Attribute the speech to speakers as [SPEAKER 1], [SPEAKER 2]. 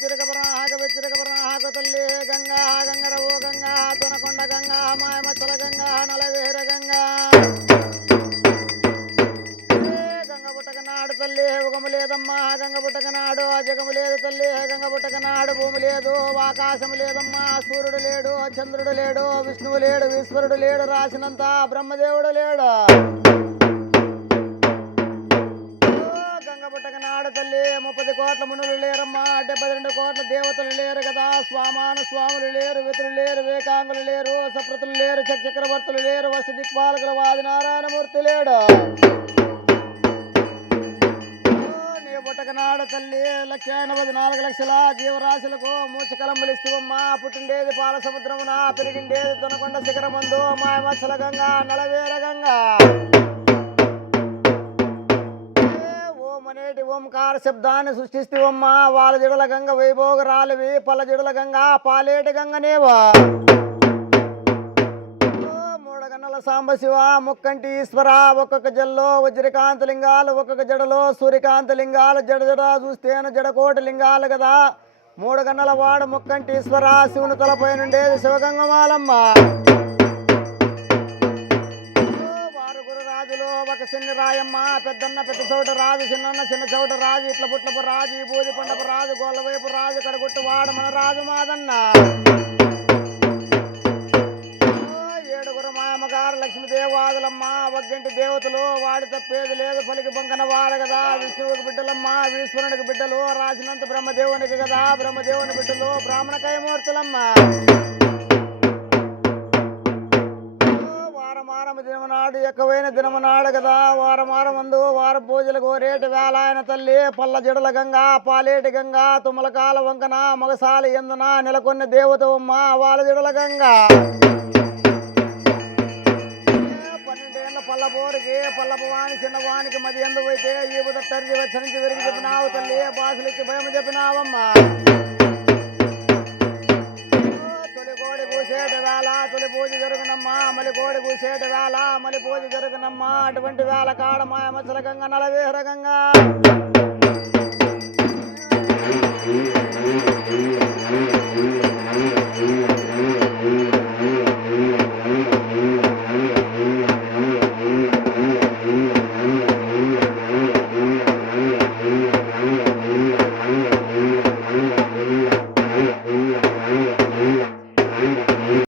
[SPEAKER 1] వెచ్చిరక పరాహాక వెచ్చిరక పరాహాక తల్లి గంగా ఓ గంగా తునకొండ గంగా మాయమచ్చల గంగా నలవేర గంగా. గంగబుట్టకనాడు తల్లి ఉగము లేదమ్మా గంగబుట్టకనాడు జగము లేదు తల్లి గంగబుట్టకనాడు భూమి లేదు ఆకాశం లేదమ్మా సూర్యుడు లేడు చంద్రుడు లేడు విష్ణువు లేడు ఈశ్వరుడు లేడు రాసినంత బ్రహ్మదేవుడు లేడు. ముప్పది కోట్ల మునులు లేరమ్మా. డెబ్బై రెండు కోట్ల దేవతలు లేరు కదా. స్వామాన స్వాములు లేరు వితులు లేరు వేకాంగులు లేరు సప్రతులు లేరు చక్ చక్రవర్తులు లేరు వస్తు దిక్పాలకుల వాది నారాయణమూర్తి లేడు. ఓ, నాడు తల్లి లక్ష ఎనభై నాలుగు లక్షల జీవరాశులకు మూచకలంబులు ఇస్తువమ్మా. పుట్టిండేది పాల సముద్రమున పెరిగిండేది దునకొండ శిఖరమందు మాయమత్సల గంగా నలవేర గంగా. అనేటి ఓంకార శబ్దాన్ని సృష్టిస్తేవమ్మా వాళ్ళ జడుల గంగ వైభోగ రాలివి పల్ల జడుల గంగ పాలేటి గంగనేవా? ఓ మూడగన్నల సాంబశివ ముక్కంటి ఈశ్వర ఒక్కొక్క జల్లో వజ్రకాంత లింగాలు ఒక్కొక్క జడలో సూర్యకాంత లింగాలు జడ జడ చూస్తేను జడకోటి లింగాలు కదా. మూడు గన్నల వాడు ముక్కంటి ఈశ్వర శివుని తలపై నుండేది శివగంగమాలమ్మ ఒక చిన్న రాయమ్మ పెద్దన్న పెద్ద చోట రాజు చిన్నన్న చిన్న చోట రాజు ఇట్ల పుట్లపు రాజు ఈ బూది పండపు రాజు గోళ్ళ వైపు రాజు కడగొట్టు వాడు మన రాజు మాదన్న. ఓ ఏడుగురు మాయమ్మగారు లక్ష్మీదేవాదులమ్మ ఒగ్గింటి దేవతలు వాడి తప్పేది లేదు పలికి బొంకన వారు కదా విష్ణువుకి బిడ్డలమ్మ ఈశ్వరునికి బిడ్డలు రాసినంత బ్రహ్మదేవునికి కదా బ్రహ్మదేవుని బిడ్డలు బ్రాహ్మణ కైమూర్తులమ్మ. వారం దినమనాడు ఎక్కువైన దినమనాడు కదా. వారం వారం వారం వార రేటు కోరేటి వేలాయన తల్లి పల్ల జడల గంగా పాలేటి గంగా తుమ్మలకాల వంకన మగసాలి ఎందున నెలకొన్న దేవతమ్మ వాళ్ళ జడల గంగా. ఏ పన్నెండేళ్ళ పల్లపోరికి పల్లపవాని చిన్నవానికి మది ఎందు పోయితే ఈ బుధ తరిగి వచ్చి నుంచి విరిగి చెప్పినావు తల్లి బాసులకి భయం చెప్పినావమ్మా. మలి కోడి కూసేటి వేళ మలి పూజ జరుగునమ్మా. అటువంటి వేళ కాడ మాయ మచ్చల గంగ నలవేహర గంగా.